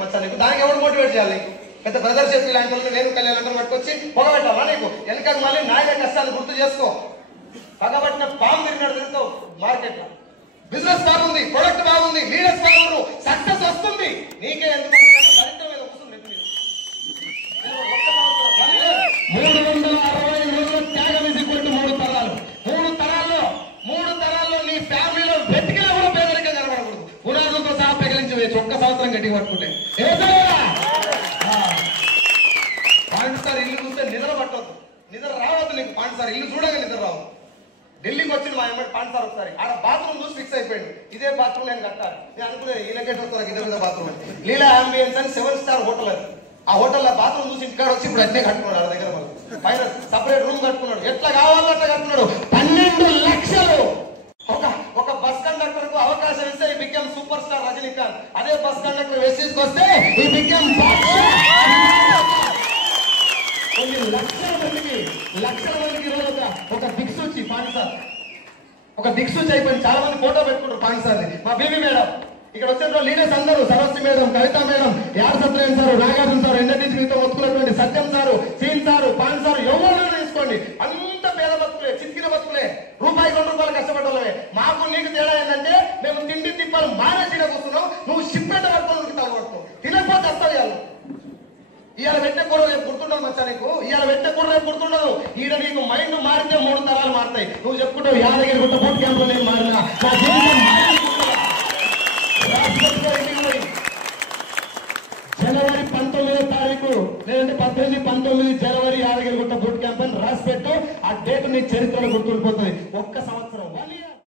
పడుతుంది మచ్చా నీకు. దానికి ఎవరు మోటివేట్ చేయాలి నీకు? పెద్ద బ్రదర్ చెప్పి ఇలాంటి వాళ్ళు నేను కళ్యాణ్ అందరూ పట్టుకొచ్చి పొగబెట్టాలా నీకు? వెనక మళ్ళీ నాయన కష్టాలు గుర్తు చేసుకో. పగబట్టిన పాము తిరిగినాడు తిరుగుతావు మార్కెట్ లో. బిజినెస్ బాగుంది, ప్రొడక్ట్ బాగుంది, లీడర్స్ బాగుండు, సక్సెస్ వస్తుంది. నీకే ఎందుకు దరిద్రం మీద వస్తుంది. 360 రోజులు త్యాగం ఈజ్ ఈక్వల్ టు 3 తరాలు. 3 తరాల్లో నీ ఫ్యామిలీలో వెతికినా కూడా పేదరికం కనబడకూడదు. పునాదులతో సహా పెగిలించి వేయచ్చు ఒక్క సంవత్సరం గట్టి పట్టుకుంటే. పాయింట్ సార్ ఇల్లు చూస్తే నిద్ర పట్టవద్దు, నిద్ర రావద్దు నీకు. పాయింట్ సార్ ఇల్లు చూడగా నిద్ర రావద్దు. ఢిల్లీకి వచ్చింది మా ఎమ్మడి పాయింట్ సార్ ఒకసారి. ఆడ బాత్రూమ్ చూసి ఫిక్స్ అయిపోయాడు, ఇదే బాత్రూమ్ నేను కట్టాలి. నేను అనుకునే ఈయనకేట్ వస్తారు ఇదే బాత్రూమ్ అని. లీలా అంబియన్స్ అని 7 స్టార్ హోటల్ అది. ఆ హోటల్లో బాత్రూమ్ చూసి ఇంటికాడ వచ్చి ఇప్పుడు అట్లే కట్టుకున్నాడు. ఆ దగ్గర మళ్ళీ పైన సపరేట్ రూమ్ కట్టుకున్నాడు. ఎట్లా కావాలో అట్లా కట్టుకున్నాడు. 12 లక్షలు. ఒక బస్ కండక్టర్ కు అవకాశం ఇస్తే ఈ బికెమ్ సూపర్ స్టార్ రజనీకాంత్. అదే బస్ కండక్టర్ వెస్టీజ్కి వస్తే ఈ బికెమ్ కొన్ని లక్షల మందికి రోజు ఒక దిక్సూచి. పాయింట్ సార్ ఒక దిక్సూచి అయిపోయింది. చాలా మంది ఫోటో పెట్టుకుంటారు పాయింట్ సార్. మా బేబీ మేడం ఇక్కడ వచ్చిన లీడర్స్ అందరూ, సరస్వతి మేడం, కవిత మేడం, యాడ Satyanarayana sir, Nagarjuna sir, NSC మీతో మొత్తుకున్నటువంటి సత్యం సారు, సీన్ సారు, పాన్ సారు, ఎవరు తీసుకోండి అంత పేద బతుకులే, చిక్కిన బతుకులే, రూపాయి 2 రూపాయలు కష్టపడ్డలే. మాకు నీకు తేడా ఏంటంటే మేము తిండి తిప్పాలు మానేసిన కూర్చున్నాం. నువ్వు షిప్పెట్ట పట్టుకోవడానికి తలపడుతావు. తినకపోతే వస్తావు. ఇవాళ పెట్టే కూర రేపు గుర్తుండవు మచ్చా నీకు. ఇవాళ పెట్టే కూర రేపు గుర్తుండవు. ఈడ నీకు మైండ్ మారితే 3 తరాలు మారుతాయి. నువ్వు చెప్పుకుంటావు యాదగిరి గుట్ట బూట్ క్యాంప్ లో నేను మారినా, నా జీవితం జనవరి 19వ తారీఖు లేదంటే 18, 19 జనవరి యాదగిరి గుట్ట బూట్ క్యాంప్ అని రాసి పెట్టు. ఆ డేట్ నీ చరిత్రలో గుర్తుండిపోతుంది. ఒక్క సంవత్సరం